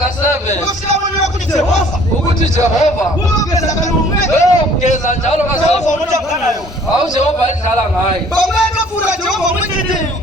ka-7 Kusvika vonyora kuti Jehovha. ukuthi Jehova Vonogeza kanomwe. bayogeza njalo Jehovha ka-7 unotamba nayo. awuJehova alidlala ngayo Pamwekafura Jehovha mwecheteyo.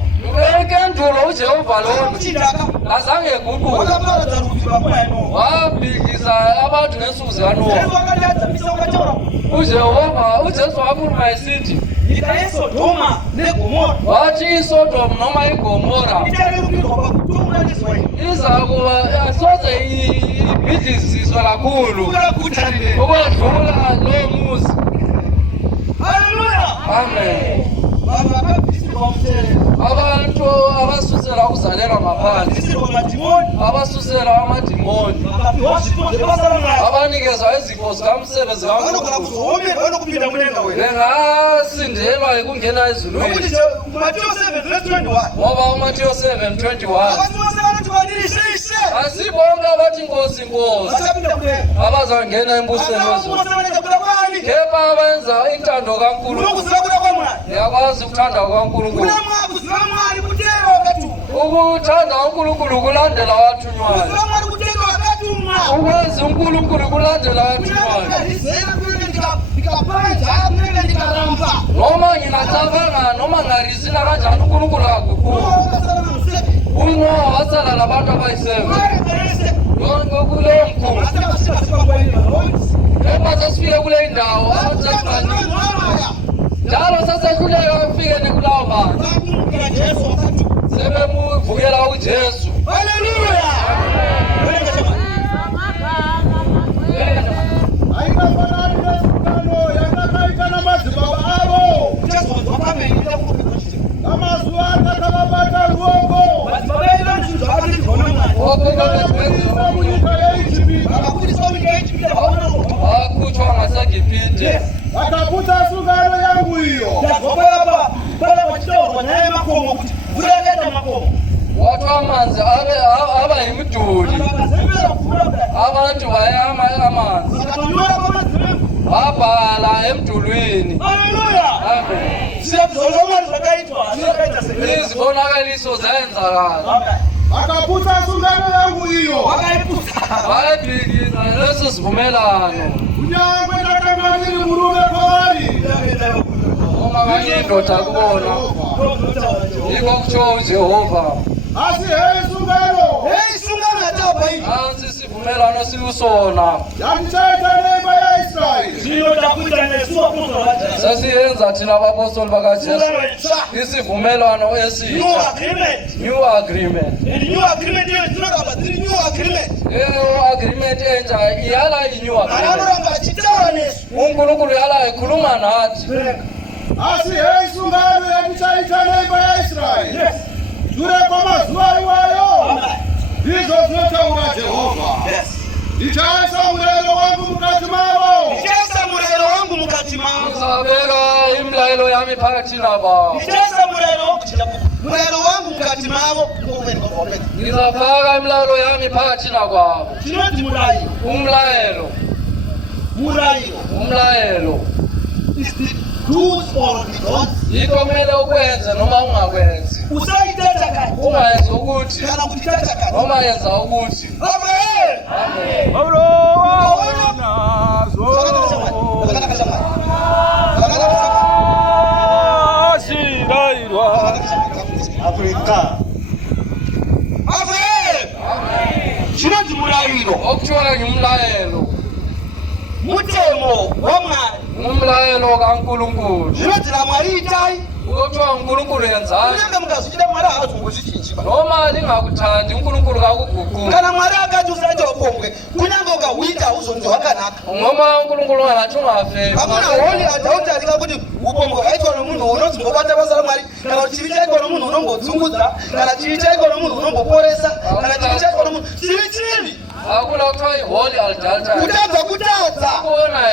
enkendulo uJehova lona Kuchitaka. azange eguquke Wakaparadza rubvira mweya Nowa. wabhikisa abantu ngensuku zikaNowa. Jesu akati adzamisa ukataura. uJehova uJesu wakhuluma esithi Nyika yeSodoma neGomora. wathi iSodom noma iGomora Icharerukirwa pakutonganiswa iyi. iza kuba asoze ibhidliziswe kakhulu Kura guta rire. ukwedlula lo muzi. Haleluya. Amen. Vanhu vakabvisirwa mutero. Abantu abasusela ukuzalelwa ngaphandle Vakabvisirwa madhimoni. abasusela amadimoni Vakapiwa zvipo zvebasa raMwari. abanikezwa izipho zikamsebenzi Vanogona kaNkulunkulu kuzoomera vanokupinda mudenga wena. bengasindelwa ekungena Nokuti ezulwini Matthew 7:21. ngoba uMatthew 7:21 Abantu vose vanoti vadini Ishe. asibonke abathi Nkosi Nkosi Vachapinda mudenga. abazangena embusweni Asi wezulu vose vanenge kuda kwani. kepha abenza intando kaNkulunkulu. Unokuziva kuda kwaMwari. Uyakwazi ukuthanda kwaNkulunkulu. Kuda Mwari, kuziva Mwari kutero wakatumwa. Ukuthanda uNkulunkulu kulandela wathunywayo. Kuziva Mwari kutero wakatumwa. Ukwazi uNkulunkulu kulandela wathunywayo. Ndikapanja kunenge ndikaramba. Noma risina kanjani uNkulunkulu akaguquki. uNoah wasala labantu abayiseve yonke kuleyo mkhumbi. Emva sesifike kule ndawo abantu sesibaningi njalo sesehluleka ekufikeni kulawo bantu sebemuvukela uJesu. Haleluya. Wakhutshwa ngaseGibhithe. Akaputa sungano yangu hiyo. Wathwa amanzi aba yimiduli. Abantu bayama amanzi. Babhala emdulwini. Amen. Izibonakaliso zenzakala. Akaputa sungano yangu hiyo. Wayibhikisa leso sivumelano. Unyangwe ndakanganiri murume kwari. Uma kayindoda kubona. Yiko kutsho uJehova. Asi hey sungano. Hey sungano yatapa hii. Nansi sivumelano silusona. Yamthetha neighbor ya Israel. Sesiyenza thina abapostoli bakaJesu. Isivumelano esitsha. New agreement. New agreement here is not about the new agreement. Agreement entsha iyala i-new agreement. Abaramba chitawa nesu. uNkulunkulu yala ekhuluma nathi. Asi hey sungano yamthetha neighbor ya Israel. Yes. Shure kwamazuva iwayo. Ndizvo zvinotaura Jehovha. Yes. Ndichaisa murayiro wangu mukati mavo. Ndichaisa murayiro wangu mukati mavo. Ngizabeka imlayelo yami phakathi nabo. Ndichaisa murayiro wangu mukati mavo. Ngizafaka imlayelo yami phakathi nakwabo. Chinoti murayiro. Umlayelo. Umlayelo. Is the do's or the don'ts. Yikho kumele ukwenze noma ungakwenzi. Usayithatha kanje. Ungayenza ukuthi Kana kutithatha kanje. noma yenza ukuthi. Amen. Amen. Afrika. Amen. Chinoti murayiro. Okuthwa ngumlayelo. Mutemo wamwari. Umlayelo kaNkulunkulu. Chinoti la mwari itai. Okuthwa uNkulunkulu yenzani. Kunenge mukazvichida mwari haazongozvichinjiba. Noma lingakuthandi uNkulunkulu kakuguquli. Kana mwari akati usaite upombwe kunyange ukahwita hauzonzi hwakanaka. Ngoma uNkulunkulu angathi ungafeli. Hakuna holi hatautatika kuti upombwe hwaitwa nomunhu unonzi ngobata basa ramwari kana kuti chivi chaitwa nomunhu unongodzungudza kana chivi chaitwa nomunhu unomboporesa kana chivi chaitwa nomunhu chivi chivi. Hakuna kuthiwa iholi alidalta. Kutadza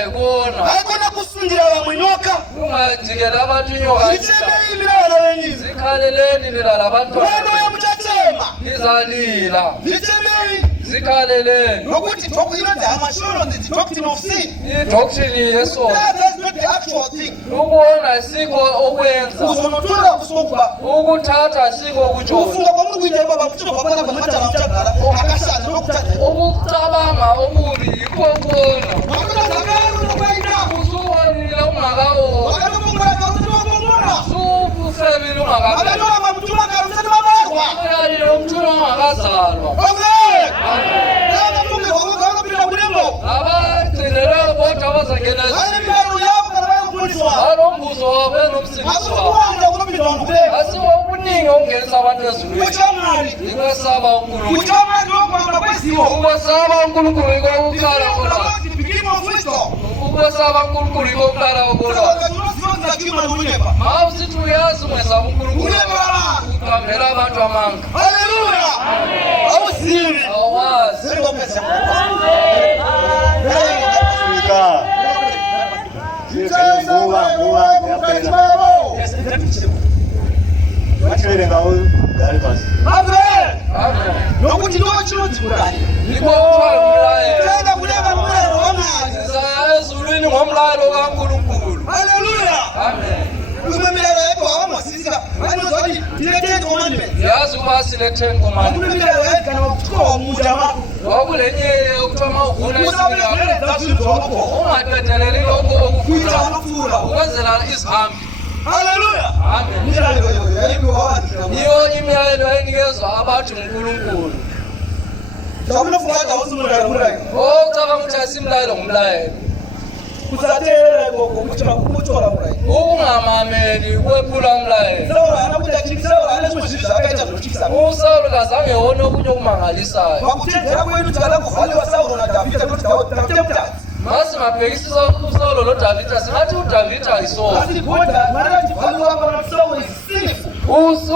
Ikona. haikona kusundira vamwe nyoka. Ungajikela abantu inyoka. Zvichemei mirayiro venyu. Zikhaleleni lila labantu. Moyo muchachema. Izalila. Zvichemei. Zikhaleleni. Nokuti inonzi hamashoro the doctrine of sin. Idoctrine yesono. That's not the actual thing. Ukubona siko okwenza. Kuzonotora kusokuba. Ukuthatha siko okutshoyo. Kufunga kwamuri kuita baba kuchobva pana pamatana muchagara akashanda nokutadza. Ukucabanga okubi yikho kuona. Usuwonile ungakawo. Usufebile ungakawo. Uyalile umthulo ungakazalwa. Abagcinelwe bodwa abazangena ezweni. Halo mbuzo wabo enomsindiso wabo. Asiwo okuningi okungenisa abantu ezulwini. Ukwesaba uNkulunkulu. Ukwesaba uNkulunkulu yikho ukukhala kolwazi. Ukwesaba uNkulunkulu yikho ukukhala kolwazi. Mawusithi uyazi umesaba uNkulunkulu. Uqambela abantu amanga. Awazi. Afrika. Ndichaisa murayiro wangu mukati mavo. Vachiverenga gari pasi. Amen. Nokuti ndo chinonzi murayiro. Yikho kuthiwa umlayelo. Tenda kuleva murayiro wamwari. Sizaya ezulwini ngomlayelo kaNkulunkulu. Haleluya. Amen. Imwe mirayiro yacho havamosisika vanonzwa kuti tine 10 commandments. Yazi ukuba sile 10 Hakuna commandments. mirayiro yacho kana kutywa mumuta mako. Wakulenye okuthiwa mawuvuna Usabekeredza zvinhu zvawako. ungadedeleli lokho Kuita okufuna unopfuura. ukwenzela izihambi. Haleluya. Amen. Njalo yayipho abantu. Iyo imiyalelo enikezwa abantu uNkulunkulu. Sabona fuka usumula ngulayo. Ocabanga ukuthi asimlayelo ngumlayelo. Kusathela ukuthola ngulayo. Ukungamameli kwephula umlayelo. Sawula anakuthi athikisela anasibuzisa akayenza nothikisa. uSawuli kazange wone okunye okumangalisayo. Wakuthendela kwenu thikala kuvaliwa Sawulo na Davida nothi Davida. Masi mabhekisisa uSawuli loDavida singathi uDavida ayisona. Asigoda marathi valiwa kwa Sawulo isinifu.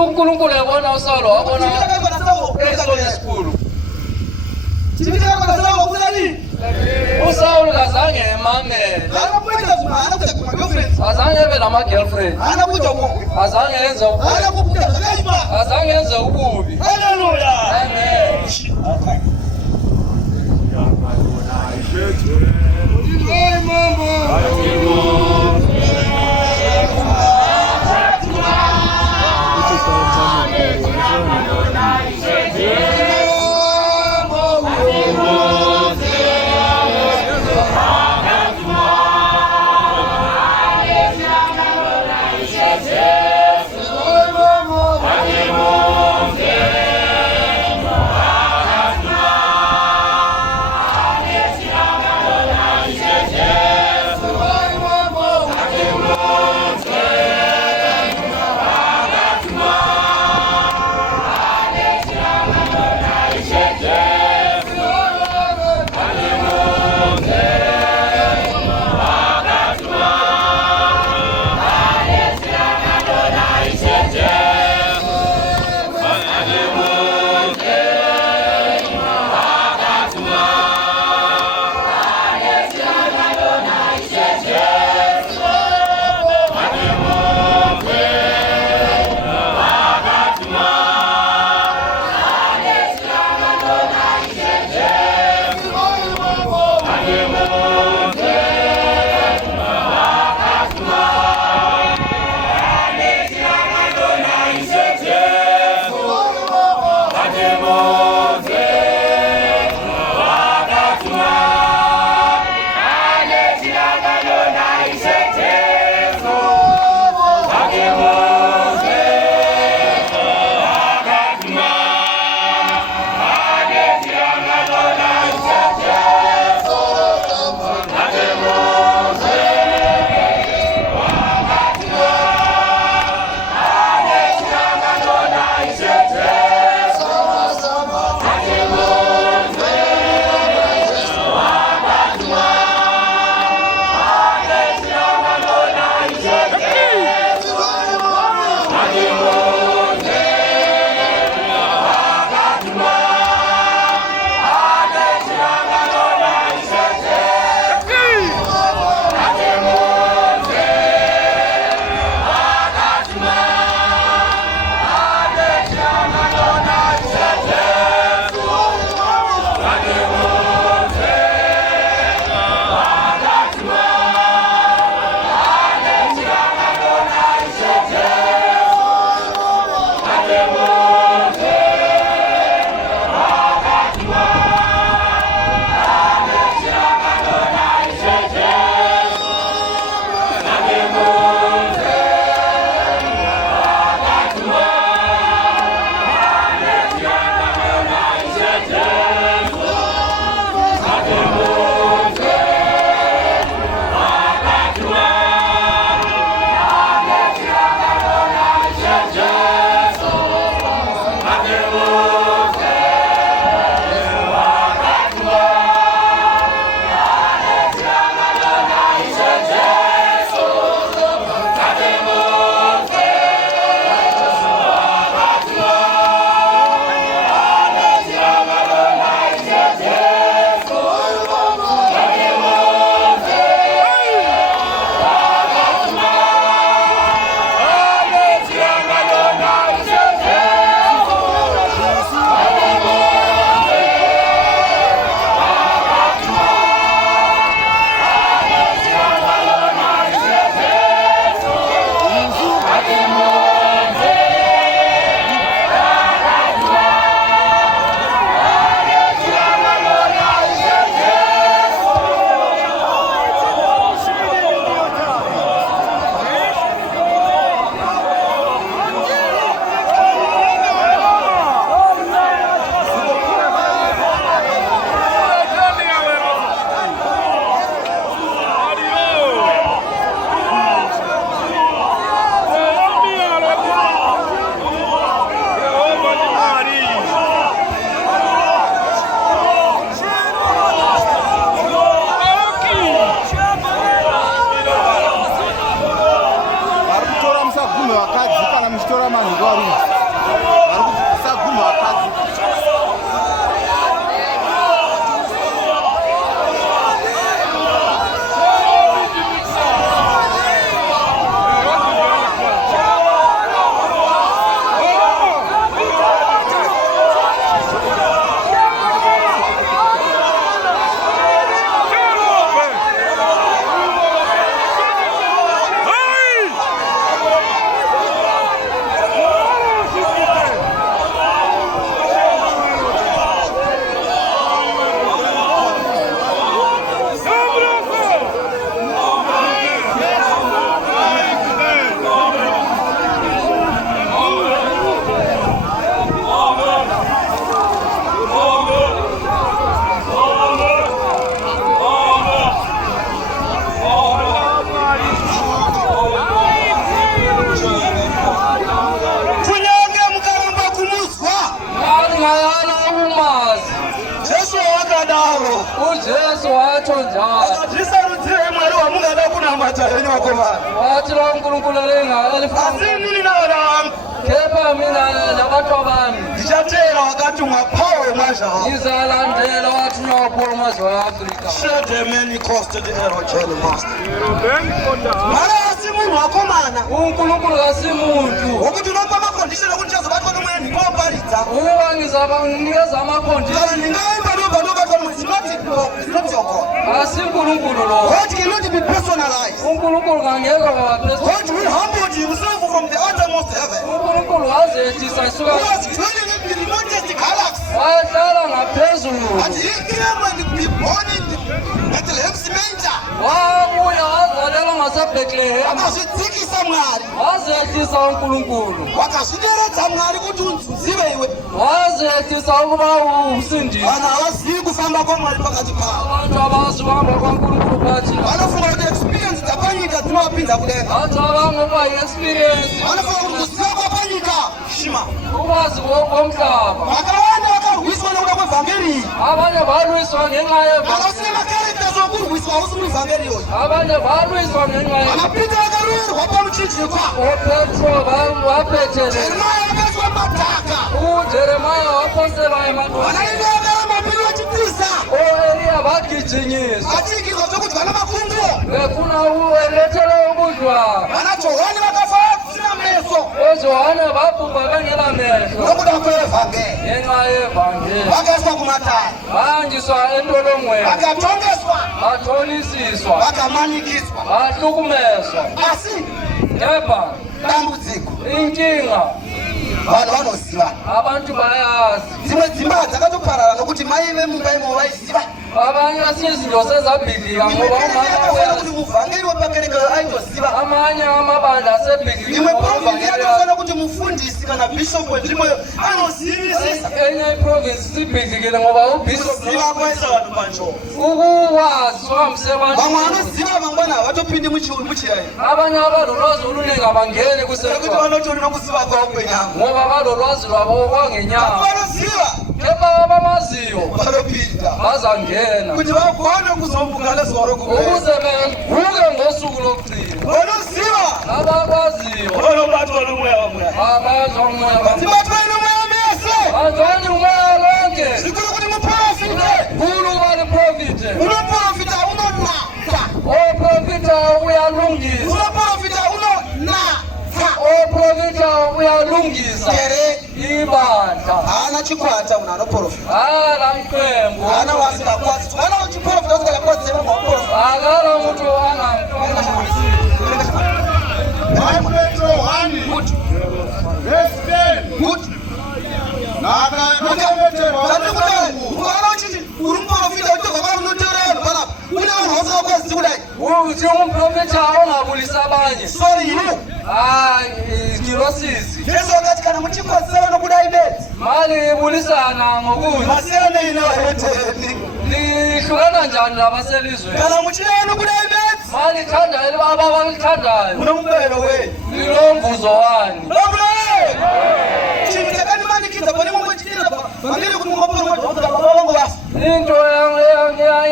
uNkulunkulu yabona uSawuli wabona Chitaka kwa Sawulo esona esikhulu. Chitaka kwa Sawulo kunani? uSawuli kazange emamele. Anakuita zima anakuita kwa girlfriend. Kazange ebe nama-girlfriend. Anakuita uongo. Kazange yenze ububi. Anakukuta zakaiba. Kazange yenze ububi. Haleluya. Amen. majaha yenyu vakomana. wathi lo nkulunkulu Asinini navananga. kepha mina nabatwa bami Ndichatera wakatumwa Paul majaha. ngizalandela wathunywa waPaul umazwe weAfrika. Share the many cost to the arrow journey master. Mara asimunhu wakomana. unkulunkulu kasimuntu Wokuti unopa amacondition okuti chazobatwa nomweya ndinoparidza. uba ngizabanikeza amakhondisi Kana ndingaimba nobatwa nomweya it's not your God. asi nkulunkulu lo God cannot be personalized. unkulunkulu kangeke wabapresi God will humble himself from the uttermost heaven. unkulunkulu wazehlisa He isuka was dwelling in the remotest galaxy. wahlala ngaphezulu And he came and be born in the Bethlehem's manger. wabuya wazalelwa ngaseBethlehem Akazvidzikisa Mwari. wazehlisa unkulunkulu Wakazvideredza Mwari kuti unzive iwe. wazehlisa ukuba usindise Vanhu havazivi kufamba kwaMwari pakati pavo. abantu abazi kuhamba kwankulunkulu phathi Vanofunga kuti experience dzapanyika dzinovapinza kudenga. bathi abangoba yi-experience Vanofunga kuti kuziva kwapanyika shima. ukwazi komhlaba Vakawanda vakarwiswa nekuda kwevhangeri. abanye balwiswa ngenxa yevangeli Vakasina makarita zokurwiswa hausi muvhangeri iyoyo. abanye balwiswa ngenxa Vanapita vakaroverwa pamuchinjikwa. opetro wapetele Jeremia vakaiswa madhaka. ujeremaya waposelwa emadoni Vanaida vakaramba vachitiza. oeriya vagijinyiswa Vachikirwa zvokuti vana makungo. befuna uletele ukudlwa Vanajohani vakafa kusina meso. ojohane babhubha bengela mehlo Nokuda kwevhangeri. ngenxa yevangeli Vakaiswa kumataya. bahanjiswa entolongweni Vakatongeswa. bathonisiswa Vakamanikiswa. bahlukumezwa Asi kepha dambudziko. inkinga Vanhu vanoziva. abantu bayazi Dzimwe dzimba dzakatoparara nokuti mai vemumba imo vaiziva. abanye izinto sezabhidlika Imwe ngoba kereke yakafanira kuti muvhangeri wepakarekeyo aitoziva. amanye amabandla Imwe provhinsi asebhidlika yakafanira kuti mufundisi kana bhishopu wenzvimboyo anozivisisa. enye iprovinsi sibhidlikile ngoba ubhishop Ziva kwaisa vanhu panjoro. ukukwazi sohambise Vamwe abantu vanoziva vangwana havatopindi muchirayiro. abanye abalolwazi oluningi abangeni Nekuti kusekwa vanotori nokuziva kwavo kwenyama. ngoba balolwazi lwabo kwangenyama Vanoziva kepha abamaziyo vanopinda. bazangena Kuti vagone kuzombuka nezuva rokupera. ukuze bevuke ngosuku lokugcina Vanoziva abakwaziyo Vanobatwa nomweya waMwari. abazwa umoya dzibatwa nomweya mese. bazwani umoya lonke Zvikuru kuti muprofite. kulu bali profite Unoprofita unonaka. oprofita uyalungisa Unoprofita unonaka. oprofita uyalungisa Kereke ibandla haana chikwata munhu anoprofita. hala mqembu Haana wasingakwadzi. Vana vachiprofita vasingakwadzi munhu waprofita. akala mutu angamqembu Petro 1 verse 10. Kuti Nakabeterwa kudai ukaona uchiti uri muprofita uchitobva pari unoteura vanhu panapa. Kune vanhu vasingakwadzi kudai. uthi umprofita ungabulisa abanye Sorry you. ngirosisi Jesu akati kana muchikwadzisana nokudai bedzi. mali ibulisana ngokuthi Masiyane inaheteni. lihlukana njani labaselizweni Kana muchidai nokudai bedzi. mali ithandayo ababalithandayo Unombero wenyu. lilomvuzo wani Chinhu chakandimanikidza pane mumwe chidira vangere kuti mungaporwa madhokota baba vangu vasa. into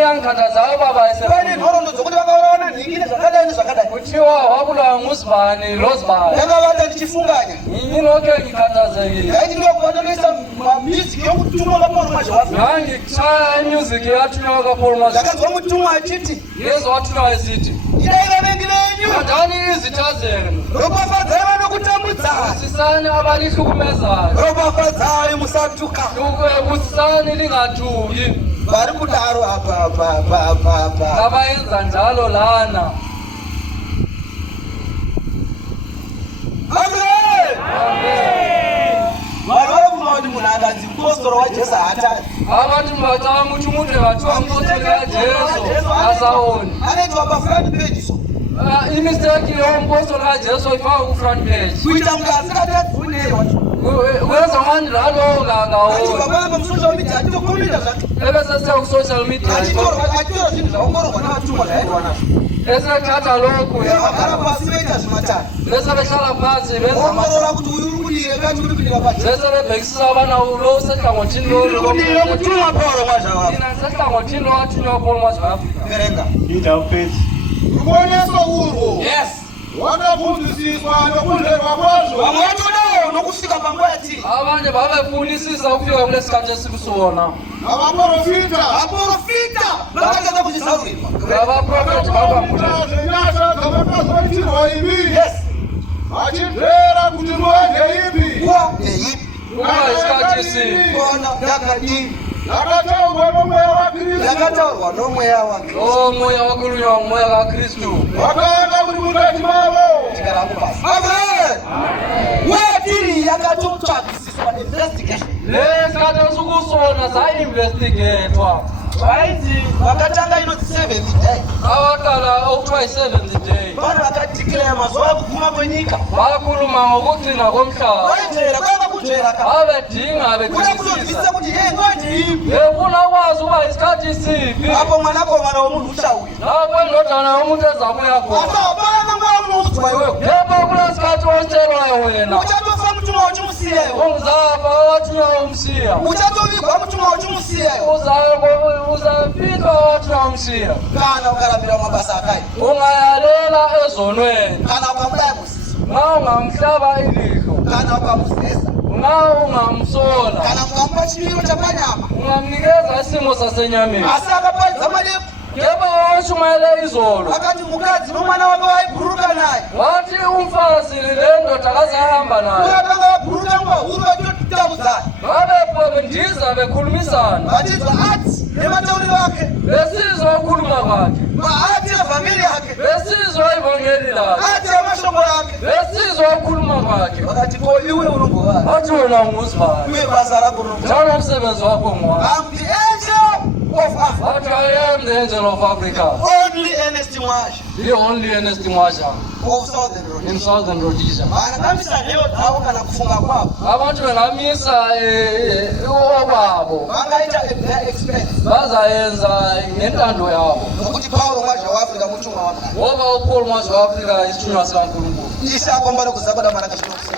yankhathazayo baba Pane ese nhoroondo dzokuti vakaona nhiki nezvakadai nezvakadai. kuthiwa wabulawa ngusibani lozibani Ndakavata ndichifunganya. inyi lokhe ngikhathazekile Ndaiti ndokuvata ndoisa mamisiki yokutumwa kapauro mazhavasa. ngangitshaya imusic yathunywa kaPaul mazwi Ndakanzwa mutumwa achiti yezo wathunywa esithi idai vavengi venyu thandani izitha zenu ropafadzai vanokutambudzai. busisani abalihlukumezayo Ropafadzai musatuka. busisani lingathuki Vari kudaro apa. abayenza njalo lana Amen. Vanhu varakunwa kuti munhu akanzi mupostori wajesu haatani. abantu bacanga ukuthi umuntu engathiwa umpostoli kajesu asaoni Anoitwa pafront page so. imisteki yompostoli kajesu ifaka ku-front page Kuita kuti asingatadzunewa. wenza mani lalowo kangaoni Achibva pamusocial media achitokomenda zvake. ebesesiya ku-social media Achitora zvinhu zvaongororwa navatumwa zvaendwa nazvo. besethatha lokhu Vagara pasi voita zvimatare. bese behlala phansi benza Ongorora kuti uyu uri kudire kati uri kudira pajesu. bese bebhekisisa abana lo usehlangothini Kudire mutumwa Pauro mwazvavavo. thina sehlangothini lo wathunywa uPaul mazwi Afrika Verenga. Indawo page Ruboneso urwo. Yes. Wakafundisiswa nokundlekwa kwazo. Vamwe vatodawo nokufika pangwati. Abanye babefundisisa ukufika kulesikhathi esikusona. Abaprofita. Aporofita vakatadza kuzvisaurirwa. Abaprofeti babambulela. Zenyasha dzavakazoitirwa ivi. Yes. Vachibvera kuti muende ipi. Nguva yeipi. Nguva isikhathi isipi. Kona yakadini. Yakataurwa nomweya waKristu. Yakataurwa nomweya wake. Moya wakhulunywa ngumoya kaKristu. Wakaenda kuti mukati mavo. Tikaramu basi. Amen. Wetiri yakatotsvakisiswa investigation. Lesikhathi esikusona sa-investigatwa. Vaiti vakatanga inoti 7th day. Abaqala okuthiwa yi-7th day. Vanhu vakadeclare mazuva ekuguma kwenyika. Bakhuluma ngokugcina komhlaba. Vaitera kwanga kujera ka. Babedinga Kuda bedingisisa. kuzonzwisisa kuti ye ngondi ipi. Befuna ukwazi ukuba isikhathi isiphi. Apo mwanakomana womunhu uchauya. Lapho indodana yomuntu ezabuya khona. Asabana ngomudzwa iwewe. Yebo kulesikhathi otshelwayo wena. Uchatofa mutumwa wachimusiyayo. Ungizafa wathunywa umsiya. Uchatovigwa mutumwa wachimusiyayo. Uzafika wathunywa umsiya. Kana ukarambira mabasa akai. Ungayalela ezonweni. Kana ukamudaya musiso. Nga ungamhlaba ilihlo. Kana ukamuzesa. Nga ungamsola. Kana mukamupa chimiro chapanyama. Ungamnikeza isimo sasenyameni. Asi akaparidza madeko. Yebo washumayele izolo. Akati mukadzi nomwana wake waibhuruka naye. Wathi umfazi le ndoda akazahamba naye. Uyatanga wabhuruka nguva huru vachitotamudzana. Babebendiza bekhulumisana. Vachizwa ati nematauriro ake. Besizwa ukhuluma kwakhe. Ati evhangeri yake. Besizwa ivangeli lakhe. Ati amashoko yake. Besizwa ukhuluma kwakhe. Vakati ko iwe unongova. Wathi wena unguzibani. Uye basa rako unongova. Njalo umsebenzi wakho ngwani. I'm the angel of Africa. Wathi I am the angel of Africa. Only Ernest Mwasha The only Ernest Mwasha of Southern Rhodesia. in Southern Rhodesia. Vanakamisa nheyo dzavo kana kufunga kwavo. Abantu bengamisa okwabo. Vangaita their expense. Bazayenza ngentando yabo. Nokuti Paulo Mwasha waAfrica mutumwa waMwari. Ngoba uPaul Mwasha waAfrica isithunywa sikaNkulunkulu. Ishe akomba nokuzabada mwana kashinokusika.